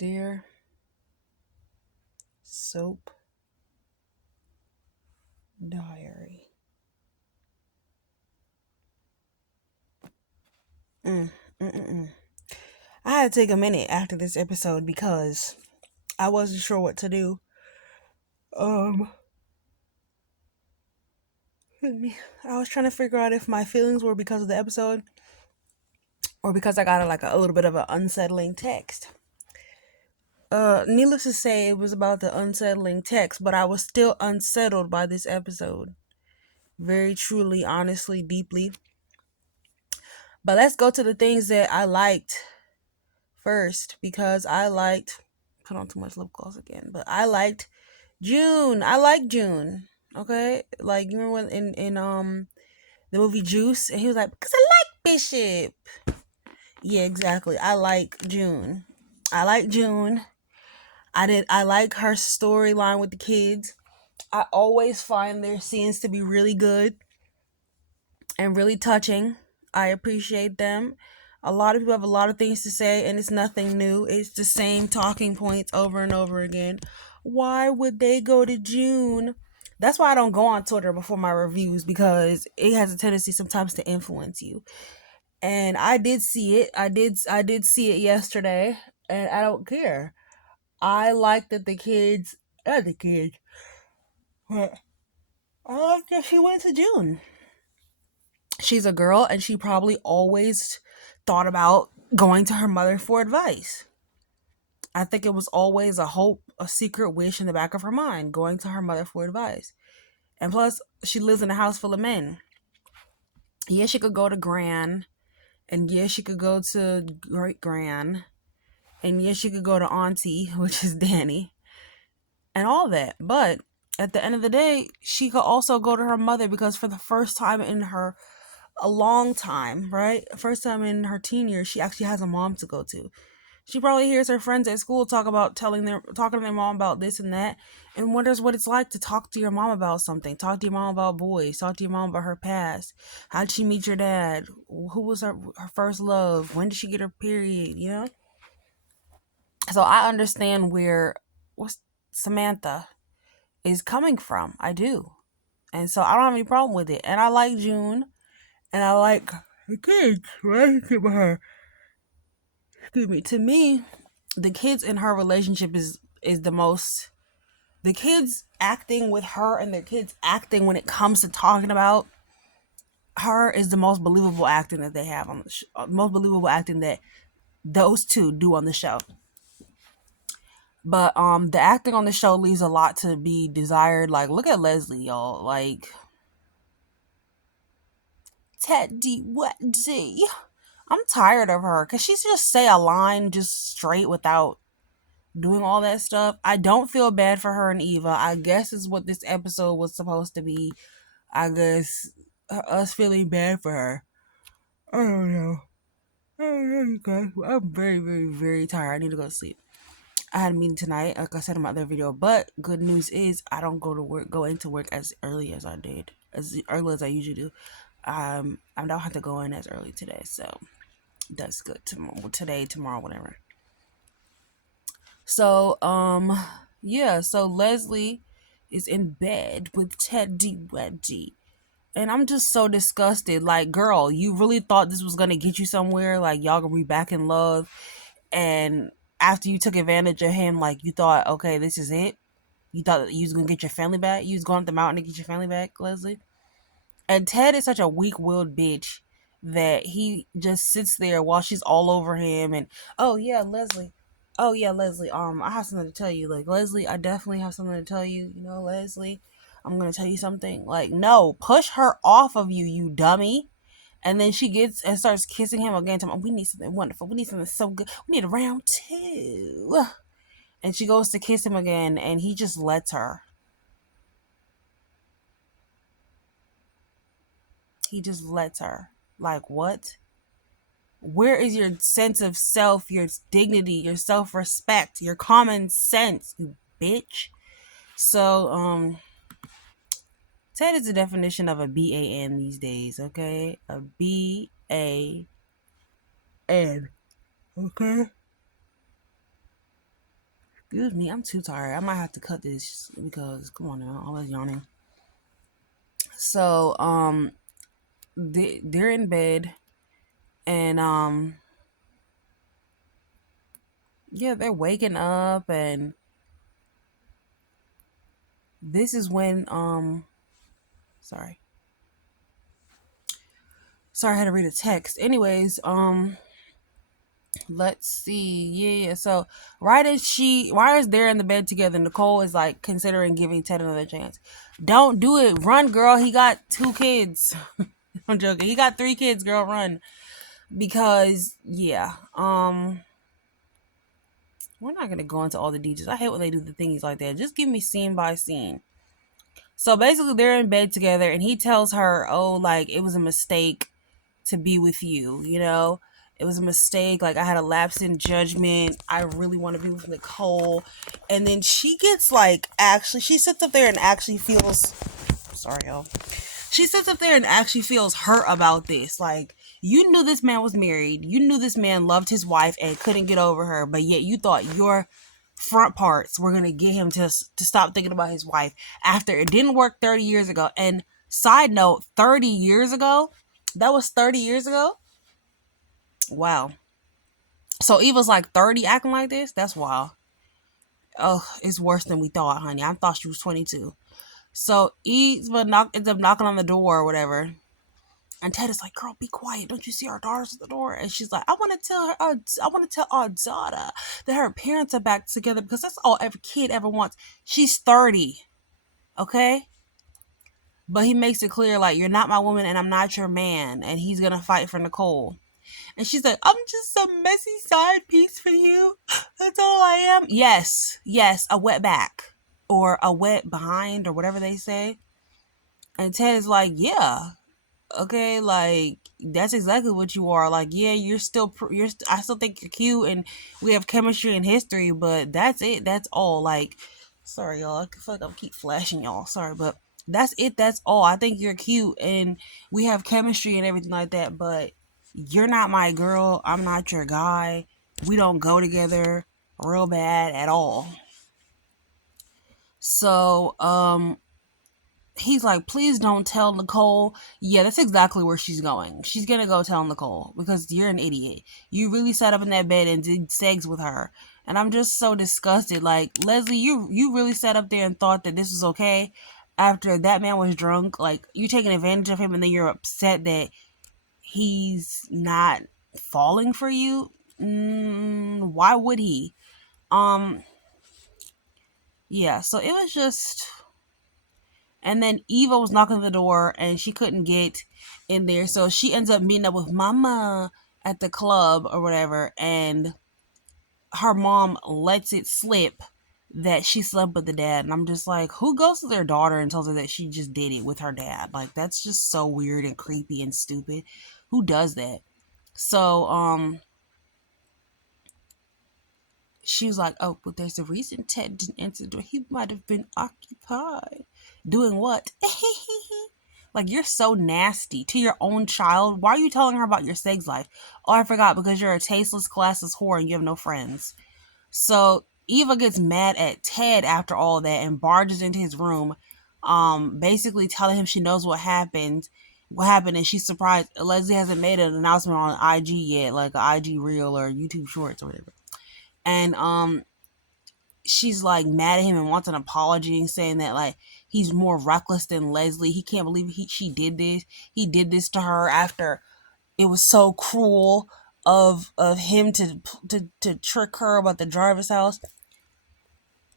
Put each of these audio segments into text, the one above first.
Dear Soap Diary. Mm, mm, mm, mm. I had to take a minute after this episode because I wasn't sure what to do. Um, I was trying to figure out if my feelings were because of the episode or because I got a little bit of an unsettling text. Needless to say, it was about the unsettling text, but I was still unsettled by this episode. Very truly, honestly, deeply. But let's go to the things that I liked first because I liked put on too much lip gloss again, but I liked June. I like June. Okay, like you remember when in the movie Juice, and he was like, "Because I like Bishop." Yeah, exactly. I like June. I like June. I like her storyline with the kids. I always find their scenes to be really good and really touching. I appreciate them. A lot of people have a lot of things to say, and it's nothing new. It's the same talking points over and over again. Why would they go to June? That's why I don't go on Twitter before my reviews because it has a tendency sometimes to influence you. And I did see it. I did see it yesterday, and I don't care. I like that the kids, not the kids, but I like that she went to June. She's a girl and she probably always thought about going to her mother for advice. I think it was always a hope, a secret wish in the back of her mind, going to her mother for advice. And plus, she lives in a house full of men. Yes, she could go to Gran, and yes, she could go to Great Gran, and yes, she could go to Auntie, which is Danny, and all that. But at the end of the day, she could also go to her mother because for the first time in her a long time, right? First time in her teen years, she actually has a mom to go to. She probably hears her friends at school talking to their mom about this and that, and wonders what it's like to talk to your mom about something. Talk to your mom about boys. Talk to your mom about her past. How did she meet your dad? Who was her first love? When did she get her period? You know. So I understand where what's Samantha is coming from. I do, and so I don't have any problem with it. And I like June. And I like the kids relationship with her. Excuse me. To me, the kids in her relationship is the most. The kids acting with her and their kids acting when it comes to talking about her is the most believable acting that they have on the most believable acting that those two do on the show. But the acting on the show leaves a lot to be desired. Like look at Leslie, y'all. Like Teddy Wednesday. I'm tired of her because she's just say a line just straight without doing all that stuff. I don't feel bad for her and Eva. I guess is what this episode was supposed to be. I guess us feeling bad for her. I don't know. I'm very, very, very tired. I need to go to sleep. I had a meeting tonight, like I said in my other video. But good news is I don't go into work as early as I did, as early as I usually do. I don't have to go in as early today, so that's good. Tomorrow, whatever. So, yeah, so Leslie is in bed with Teddy Wedgie. And I'm just so disgusted. Like, girl, you really thought this was gonna get you somewhere? Like, y'all gonna be back in love. And after you took advantage of him, like, you thought, okay, this is it? You thought you was gonna get your family back? You was going up the mountain to get your family back, Leslie? And Ted is such a weak willed bitch that he just sits there while she's all over him and oh yeah, Leslie. Oh yeah, Leslie. I have something to tell you. Like Leslie, I definitely have something to tell you. You know, Leslie, I'm gonna tell you something. Like, no, push her off of you, you dummy. And then she gets and starts kissing him again. Talking, we need something wonderful. We need something so good. We need a round two. And she goes to kiss him again, and he just lets her. He just lets her. Like, what? Where is your sense of self, your dignity, your self-respect, your common sense, you bitch? So, Ted is the definition of a BAN these days, okay? A BAN, okay? Excuse me, I'm too tired. I might have to cut this because come on now, I was yawning. So they're in bed and yeah, they're waking up and this is when sorry. Sorry, I had to read a text. Anyways, let's see. Yeah. So why is there in the bed together? Nicole is like considering giving Ted another chance. Don't do it. Run, girl. He got 2 kids. I'm joking. He got 3 kids, girl. Run. Because yeah. We're not gonna go into all the details. I hate when they do the things like that. Just give me scene by scene. So basically they're in bed together and he tells her, oh, like it was a mistake to be with you, you know? It was a mistake. Like I had a lapse in judgment. I really want to be with Nicole. And then she gets like she sits up there and actually feels sorry, y'all. She sits up there and actually feels hurt about this. Like, you knew this man was married. You knew this man loved his wife and couldn't get over her, but yet you thought your front parts were going to get him to stop thinking about his wife after it didn't work 30 years ago. And side note, 30 years ago? That was 30 years ago? Wow. So Eva's like 30 acting like this? That's wild. Oh, it's worse than we thought, honey. I thought she was 22. So Eva ends up knocking on the door or whatever. And Ted is like, girl, be quiet. Don't you see our daughter's at the door? And she's like, I want to tell our daughter that her parents are back together because that's all every kid ever wants. She's 30. Okay? But he makes it clear, like, you're not my woman and I'm not your man. And he's going to fight for Nicole. And she's like, I'm just a messy side piece for you. That's all I am. Yes, a wet back. Or a wet behind or whatever they say. And Ted is like, yeah. Okay, like that's exactly what you are. Like, yeah, I still think you're cute and we have chemistry and history, but that's it. That's all. Like, sorry y'all, I feel like I keep flashing y'all. Sorry, but that's it. That's all. I think you're cute and we have chemistry and everything like that, but you're not my girl. I'm not your guy. We don't go together real bad at all. So, he's like, please don't tell Nicole. Yeah, that's exactly where she's going. She's gonna go tell Nicole because you're an idiot. You really sat up in that bed and did sex with her. And I'm just so disgusted. Like, Leslie, you really sat up there and thought that this was okay after that man was drunk. Like, you're taking advantage of him and then you're upset that he's not falling for you. Why would he? Yeah, so it was just. And then Eva was knocking on the door and she couldn't get in there. So she ends up meeting up with Mama at the club or whatever. And her mom lets it slip that she slept with the dad. And I'm just like, who goes to their daughter and tells her that she just did it with her dad? Like, that's just so weird and creepy and stupid. Who does that? So, she was like, oh, but there's a reason Ted didn't answer the door. He might have been occupied. Doing what? Like, you're so nasty to your own child. Why are you telling her about your sex life? Oh, I forgot, because you're a tasteless, classless whore and you have no friends. So Eva gets mad at Ted after all that and barges into his room, basically telling him she knows what happened, and she's surprised Leslie hasn't made an announcement on IG yet, like an IG reel or YouTube shorts or whatever. And she's like mad at him and wants an apology and saying that like he's more reckless than Leslie. He can't believe she did this. He did this to her after it was so cruel of him to trick her about the Jarvis house.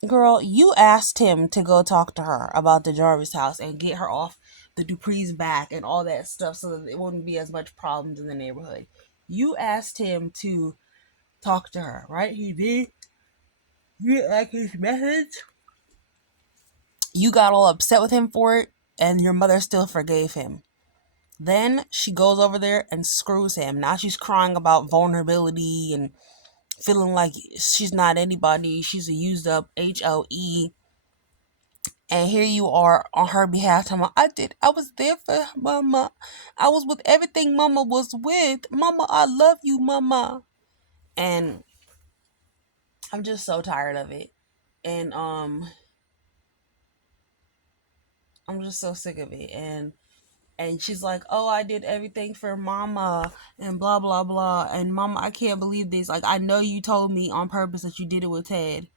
Girl, you asked him to go talk to her about the Jarvis house and get her off the Dupree's back and all that stuff so that it wouldn't be as much problems in the neighborhood. You asked him to talk to her, right? He did. You like his methods. You got all upset with him for it, and your mother still forgave him. Then she goes over there and screws him. Now she's crying about vulnerability and feeling like she's not anybody. She's a used up HOE. And here you are on her behalf. I was there for Mama. I was with everything Mama was with. Mama, I love you, Mama. And I'm just so tired of it. And I'm just so sick of it. And she's like, "Oh, I did everything for mama and blah blah blah." And mama, I can't believe this. Like, I know you told me on purpose that you did it with Ted.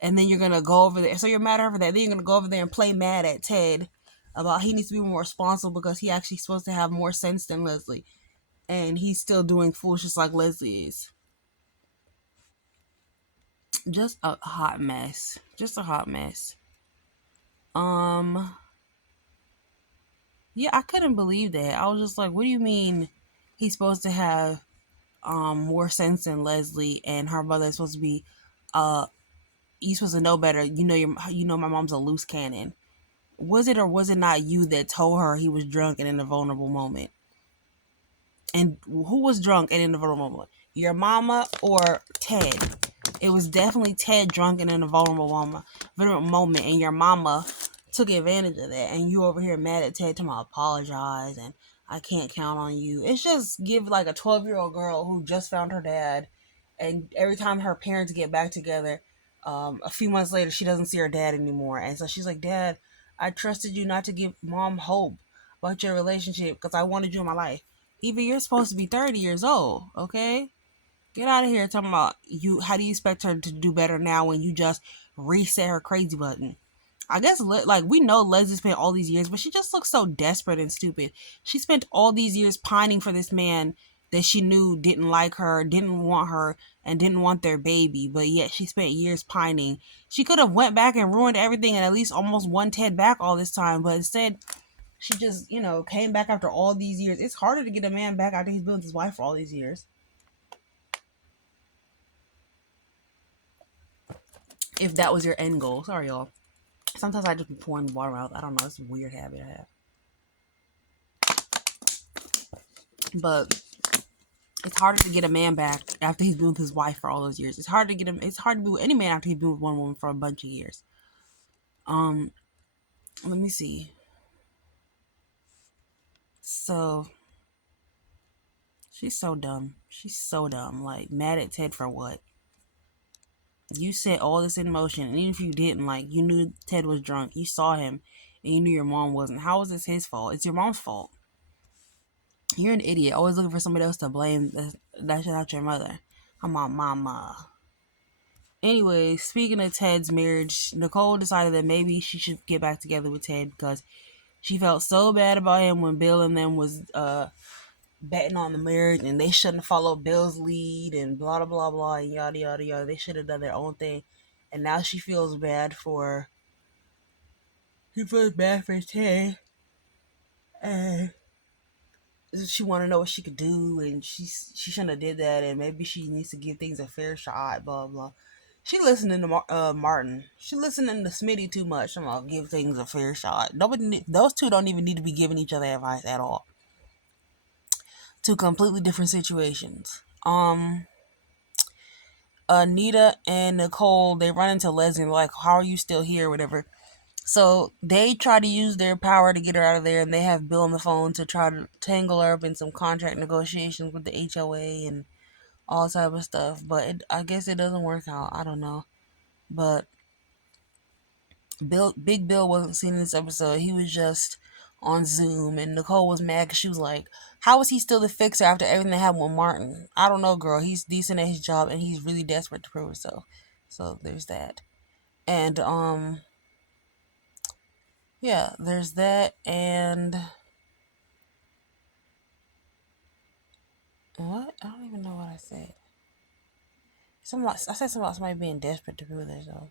And then you're gonna go over there. So you're mad at her for that. Then you're gonna go over there and play mad at Ted about he needs to be more responsible because he actually supposed to have more sense than Leslie. And he's still doing foolishness like Leslie is. Just a hot mess. Just a hot mess. Um yeah, I couldn't believe that. I was just like, what do you mean he's supposed to have more sense than Leslie and her mother is supposed to be you supposed to know better. You know my mom's a loose cannon. Was it or was it not you that told her he was drunk and in a vulnerable moment? And who was drunk and in a vulnerable moment? Your mama or Ted? It was definitely Ted drunk and in a vulnerable moment, and your mama took advantage of that. And you over here mad at Ted to apologize and I can't count on you. It's just give like a 12-year-old girl who just found her dad, and every time her parents get back together, a few months later she doesn't see her dad anymore, and so she's like, "Dad, I trusted you not to give mom hope about your relationship because I wanted you in my life. Even you're supposed to be 30 years old, okay? Get out of here talking about you. How do you expect her to do better now when you just reset her crazy button?" I guess, like, we know Leslie spent all these years, but she just looks so desperate and stupid. She spent all these years pining for this man that she knew didn't like her, didn't want her, and didn't want their baby, but yet she spent years pining. She could have went back and ruined everything and at least almost won Ted back all this time, but instead she just, came back after all these years. It's harder to get a man back after he's been with his wife for all these years. If that was your end goal. Sorry, y'all. Sometimes I just be pouring water out. I don't know. It's a weird habit I have. But it's harder to get a man back after he's been with his wife for all those years. It's hard to get him. It's hard to be with any man after he's been with one woman for a bunch of years. Let me see. So she's so dumb. She's so dumb. Like, mad at Ted for what? You set all this in motion, and even if you didn't, like, you knew Ted was drunk. You saw him, and you knew your mom wasn't. How was this his fault? It's your mom's fault. You're an idiot. Always looking for somebody else to blame. That's not your mother. I'm on mama. Anyway, speaking of Ted's marriage, Nicole decided that maybe she should get back together with Ted because she felt so bad about him when Bill and them was betting on the marriage, and they shouldn't have followed Bill's lead and blah blah blah blah and yada yada yada. They should have done their own thing, and now she feels bad for. She feels bad for Ted, and she want to know what she could do, and she shouldn't have did that, and maybe she needs to give things a fair shot. Blah blah. She listening to Martin. She listening to Smitty too much. I'm gonna give things a fair shot. Those two don't even need to be giving each other advice at all. Two completely different situations. Anita and Nicole, they run into Leslie and they're like, "How are you still here?" Whatever. So they try to use their power to get her out of there, and they have Bill on the phone to try to tangle her up in some contract negotiations with the HOA and all type of stuff. But I guess it doesn't work out. I don't know. But Big Bill wasn't seen in this episode. He was just on Zoom, and Nicole was mad because she was like, "How is he still the fixer after everything that happened with Martin?" I don't know, girl. He's decent at his job, and he's really desperate to prove himself. So there's that. And yeah, there's that. And what? I don't even know what I said. I said something about somebody being desperate to prove themselves.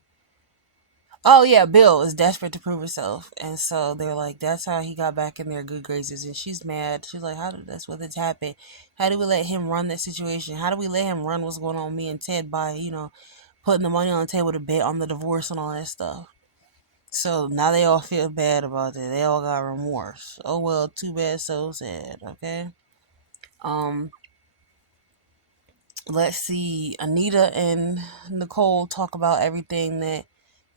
Oh yeah, Bill is desperate to prove herself, and so they're like, that's how he got back in their good graces. And she's mad. She's like, how did that's what it's happened? How do we let him run that situation? How do we let him run what's going on with me and Ted by putting the money on the table to bet on the divorce and all that stuff? So now they all feel bad about it. They all got remorse. Oh well, too bad, so sad. Okay. Um, let's see. Anita and Nicole talk about everything that,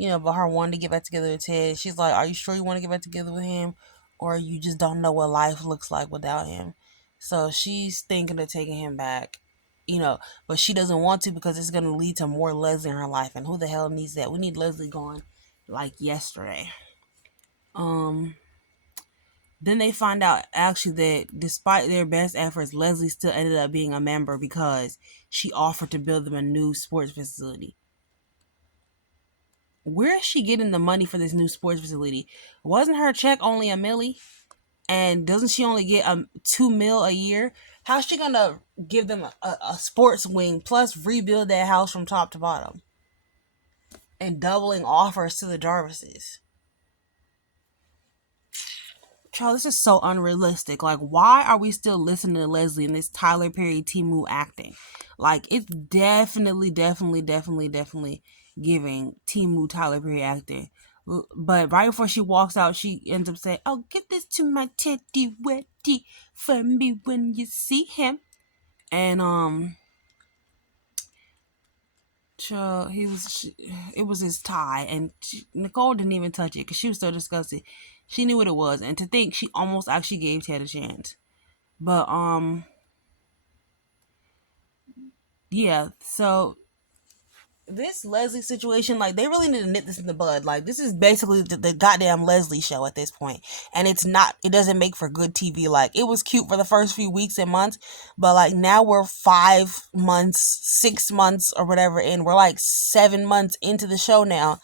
about her wanting to get back together with Ted. She's like, are you sure you want to get back together with him? Or you just don't know what life looks like without him? So she's thinking of taking him back. you know, but she doesn't want to because it's going to lead to more Leslie in her life. And who the hell needs that? We need Leslie gone like yesterday. Um, then they find out actually that despite their best efforts, Leslie still ended up being a member because she offered to build them a new sports facility. Where is she getting the money for this new sports facility? Wasn't her check only $1 million? And doesn't she only get $2 million a year? How's she gonna give them a sports wing plus rebuild that house from top to bottom and doubling offers to the Jarvises? Child, this is so unrealistic. Like, why are we still listening to Leslie and this Tyler Perry Timu acting? Like, it's definitely giving Timu Tyler Perry acting. But right before she walks out, she ends up saying, "Oh, get this to my teddy wetty for me when you see him." And child, it was his tie, and Nicole didn't even touch it because she was so disgusted. She knew what it was, and to think she almost actually gave Ted a chance. But yeah. So this Leslie situation, like, they really need to nip this in the bud. Like, this is basically the goddamn Leslie show at this point, and it's not. It doesn't make for good TV. Like, it was cute for the first few weeks and months, but like now we're 5 months, 6 months, or whatever, and we're like 7 months into the show now,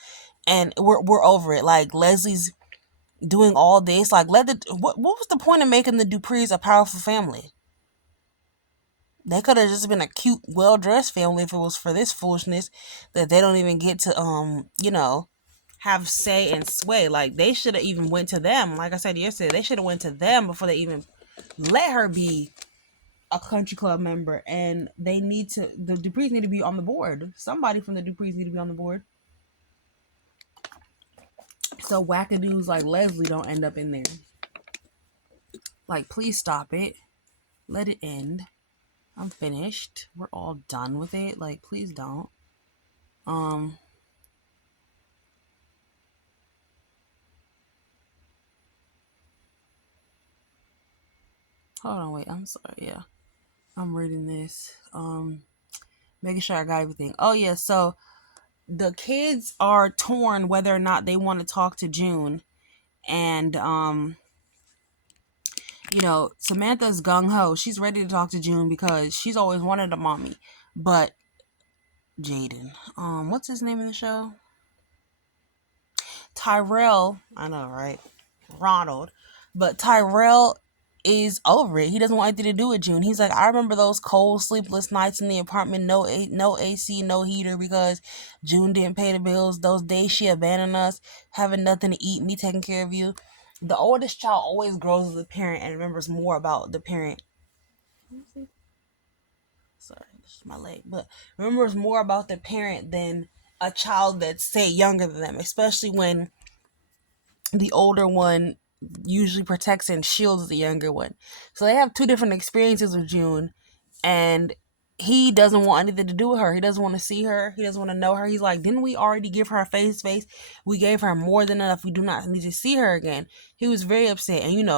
and we're over it. Like, Leslie's doing all this. Like, what was the point of making the Duprees a powerful family? They could have just been a cute, well dressed family if it was for this foolishness that they don't even get to have say and sway. Like, they should have even went to them. Like I said yesterday, they should have went to them before they even let her be a country club member. And the Duprees need to be on the board. Somebody from the Duprees need to be on the board. So wackadoos like Leslie don't end up in there. Like, please stop it. Let it end. I'm finished. We're all done with it. Like, please don't. Hold on, wait. I'm sorry. Yeah, I'm reading this. Making sure I got everything. Oh yeah. So the kids are torn whether or not they want to talk to June, and Samantha's gung ho. She's ready to talk to June because she's always wanted a mommy, but Jaden, what's his name in the show? Tyrell, I know, right? Ronald. But Tyrell is over it. He doesn't want anything to do with June. He's like, I remember those cold, sleepless nights in the apartment, no AC, no heater because June didn't pay the bills. Those days she abandoned us, having nothing to eat, me taking care of you. The oldest child always grows with the parent and remembers more about the parent. Sorry, this is my leg. But remembers more about the parent than a child that's, say, younger than them, especially when the older one usually protects and shields the younger one. So they have two different experiences with June, and he doesn't want anything to do with her. He doesn't want to see her. He doesn't want to know her. He's like, didn't we already give her a face? We gave her more than enough. We do not need to see her again. He was very upset. And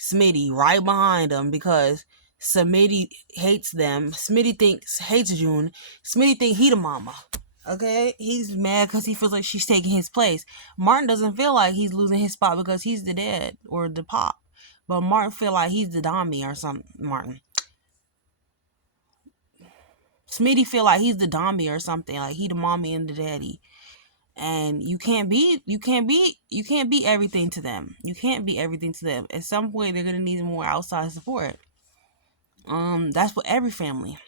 Smitty right behind him because Smitty hates them. Smitty hates June. Smitty think he the mama. Okay, he's mad because he feels like she's taking his place. Martin doesn't feel like he's losing his spot because he's the dad or the pop, but Martin feel like he's the Dommy or something. Smitty feel like he's the Domby or something, like he the mommy and the daddy. And you can't be everything to them. You can't be everything to them. At some point, they're gonna need more outside support. That's what every family.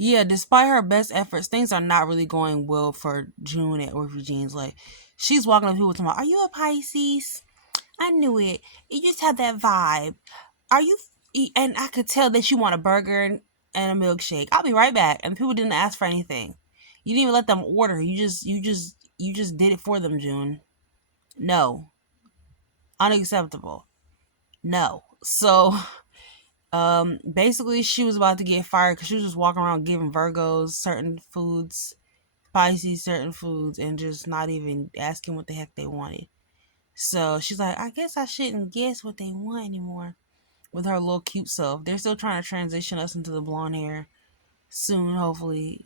Yeah, despite her best efforts, things are not really going well for June at Orphan Jeans. Like, she's walking up to people talking about, are you a Pisces? I knew it. You just have that vibe. Are you? And I could tell that you want a burger and a milkshake. I'll be right back. And people didn't ask for anything. You didn't even let them order. You just did it for them, June. No. Unacceptable. No. So, basically, she was about to get fired because she was just walking around giving Virgos certain foods, Pisces certain foods, and just not even asking what the heck they wanted. So she's like, I guess I shouldn't guess what they want anymore. with her little cute self. They're still trying to transition us into the blonde hair soon. Hopefully,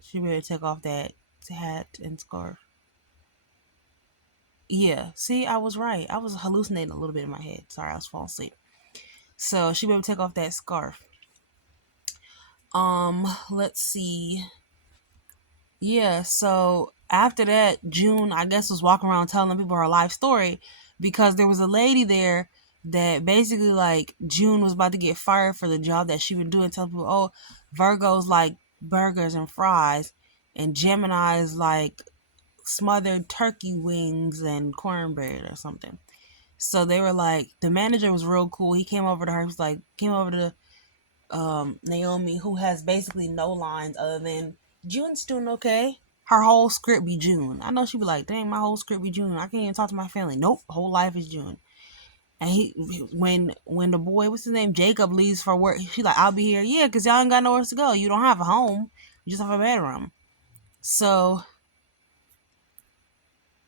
she better take off that hat and scarf. Yeah, see, I was right. I was hallucinating a little bit in my head. Sorry, I was falling asleep. So she better take off that scarf. Let's see. Yeah, so after that, June, I guess, was walking around telling people her life story because there was a lady there that basically, like, June was about to get fired for the job that she been doing, tell people, oh, Virgo's like burgers and fries, and Gemini's like smothered turkey wings and cornbread or something. So they were like, the manager was real cool. He came over to her, he was like, came over to Naomi, who has basically no lines other than June's doing okay. Her whole script be June. I know she'd be like, dang, my whole script be June. I can't even talk to my family. Nope, whole life is June. And when the boy, what's his name, Jacob, leaves for work, she's like, I'll be here. Yeah, because y'all ain't got nowhere to go. You don't have a home. You just have a bedroom. So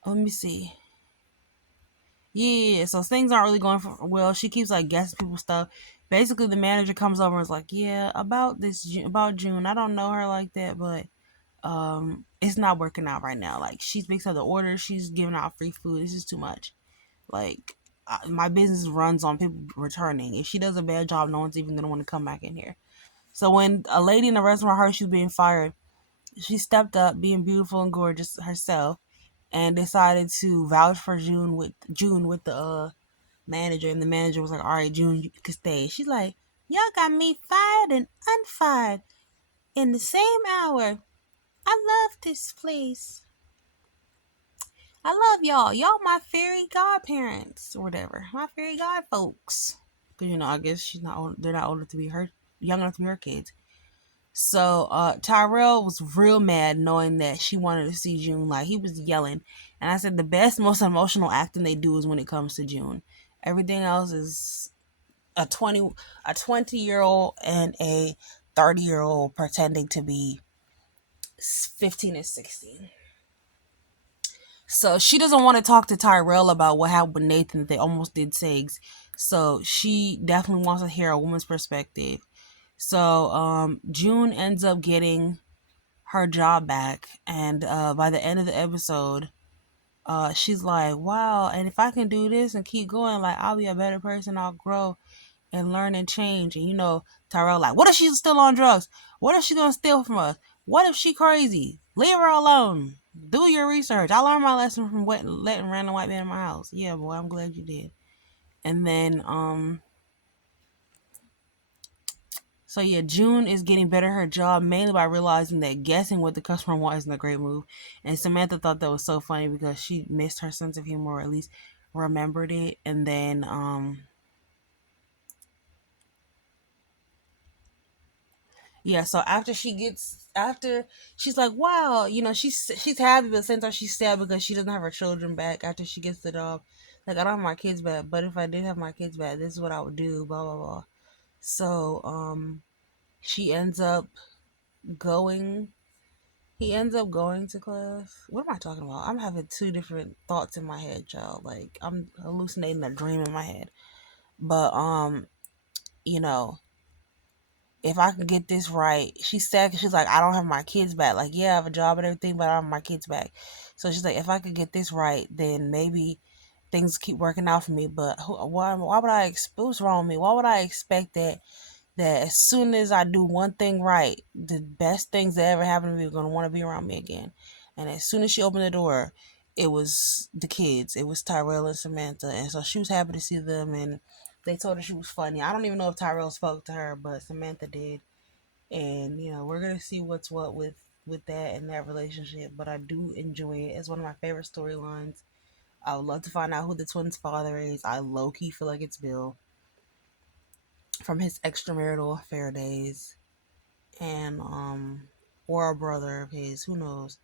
let me see. Yeah, so things aren't really going for well. She keeps like guessing people's stuff. Basically, the manager comes over and is like, "Yeah, about June. I don't know her like that, but it's not working out right now. Like she's mixed up the orders. She's giving out free food. This is too much. Like my business runs on people returning. If she does a bad job, no one's even gonna want to come back in here." So when a lady in the restaurant heard she was being fired, she stepped up, being beautiful and gorgeous herself, and decided to vouch for June with the manager. And the manager was like, "All right, June, you can stay." She's like, "Y'all got me fired and unfired in the same hour. I love this place. I love y'all. Y'all my fairy godparents or whatever. My fairy god folks." Cause I guess she's not old, they're not older to be her young enough to be her kids. So Tyrell was real mad knowing that she wanted to see June. Like he was yelling. And I said the best, most emotional acting they do is when it comes to June. Everything else is a 20-year old and a 30-year old pretending to be 15 and 16. So she doesn't want to talk to Tyrell about what happened with Nathan that they almost did Segs. So she definitely wants to hear a woman's perspective. So June ends up getting her job back, and by the end of the episode, she's like, wow, and if I can do this and keep going, like I'll be a better person, I'll grow and learn and change. And Tyrell like, what if she's still on drugs? What if she's gonna steal from us? What if she crazy? Leave her alone. Do your research. I learned my lesson from letting random white men in my house. Yeah, boy, I'm glad you did. And then so yeah, June is getting better at her job mainly by realizing that guessing what the customer wants isn't a great move. And Samantha thought that was so funny because she missed her sense of humor, or at least remembered it. And then yeah, so after she's like, wow, she's happy, but at the same time she's sad because she doesn't have her children back after she gets the job. Like, I don't have my kids back, but if I did have my kids back, this is what I would do, blah blah blah. So she ends up going he ends up going to class. What am I talking about? I'm having two different thoughts in my head, child. Like I'm hallucinating a dream in my head. But you know, if I could get this right, she said, she's like, I don't have my kids back. Like, yeah, I have a job and everything, but I don't have my kids back. So she's like, if I could get this right, then maybe things keep working out for me. But why would what's wrong with me? Why would I expect that as soon as I do one thing right, the best things that ever happened to me are going to want to be around me again? And as soon as she opened the door, it was the kids. It was Tyrell and Samantha. And so she was happy to see them, and they told her she was funny. I don't even know if Tyrell spoke to her, but Samantha did. And, we're going to see what's what with that and that relationship. But I do enjoy it. It's one of my favorite storylines. I would love to find out who the twins' father is. I low-key feel like it's Bill from his extramarital affair days, and or a brother of his, who knows.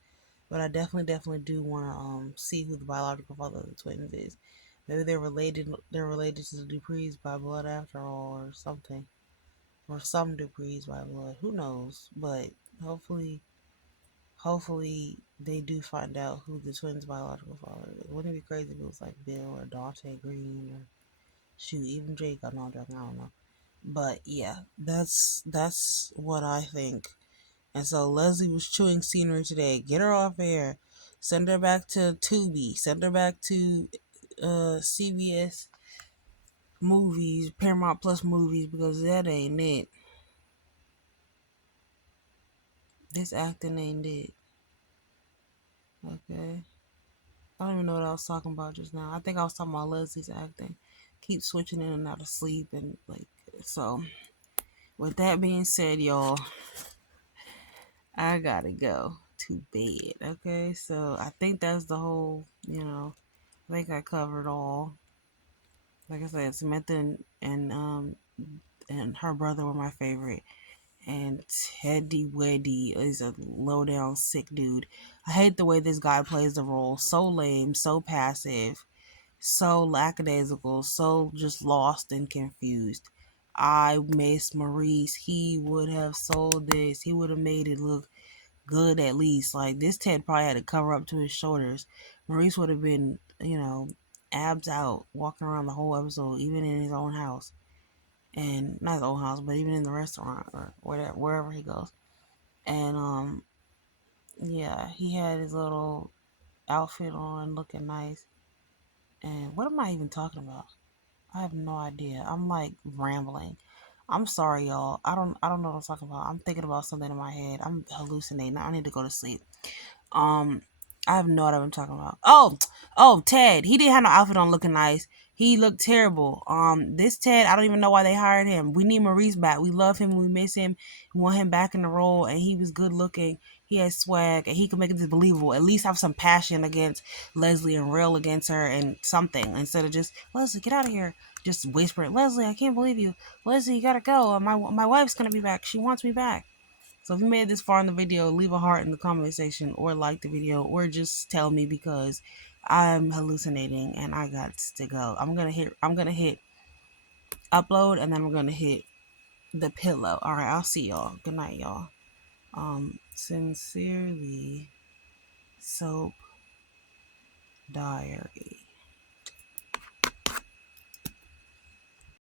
But I definitely do want to see who the biological father of the twins is. Maybe they're related to the Duprees by blood after all, or something, or some Duprees by blood, who knows. But hopefully they do find out who the twins biological father is. Wouldn't it be crazy if it was like Bill or Dante Green, or Shoot, even Drake got no joking, I don't know. But yeah, that's what I think. And so Leslie was chewing scenery today. Get her off air. Send her back to Tubi. Send her back to CBS movies, Paramount Plus movies, because that ain't it. This acting ain't it. Okay. I don't even know what I was talking about just now. I think I was talking about Leslie's acting. Keep switching in and out of sleep and like so. With that being said, y'all, I gotta go to bed. Okay, so I think that's the whole. I think I covered all. Like I said, Samantha and her brother were my favorite. And Teddy Weddy is a low down sick dude. I hate the way this guy plays the role. So lame, so passive, so lackadaisical, so just lost and confused. I miss Maurice. He would have sold this. He would have made it look good at least. Like this Ted probably had to cover up to his shoulders. Maurice would have been, abs out, walking around the whole episode, even in his own house. And not his own house, but even in the restaurant or whatever, wherever he goes. And yeah, he had his little outfit on, looking nice. And what am I even talking about? I have no idea. I'm like rambling. I'm sorry, y'all. I don't know what I'm talking about. I'm thinking about something in my head. I'm hallucinating. I need to go to sleep. Um, I have no idea what I'm talking about. Oh, Ted. He didn't have no outfit on, looking nice. He looked terrible. This Ted, I don't even know why they hired him. We need Maurice back. We love him. We miss him. We want him back in the role. And he was good looking. He had swag, and he could make it believable. At least have some passion against Leslie and rail against her and something instead of just Leslie, get out of here. Just whispering, Leslie, I can't believe you. Leslie, you gotta go. My wife's gonna be back. She wants me back. So if you made it this far in the video, leave a heart in the comment section or like the video or just tell me because I'm hallucinating and I got to go. I'm gonna hit upload and then we're gonna hit the pillow. Alright, I'll see y'all. Good night, y'all. Sincerely, Soap Diary.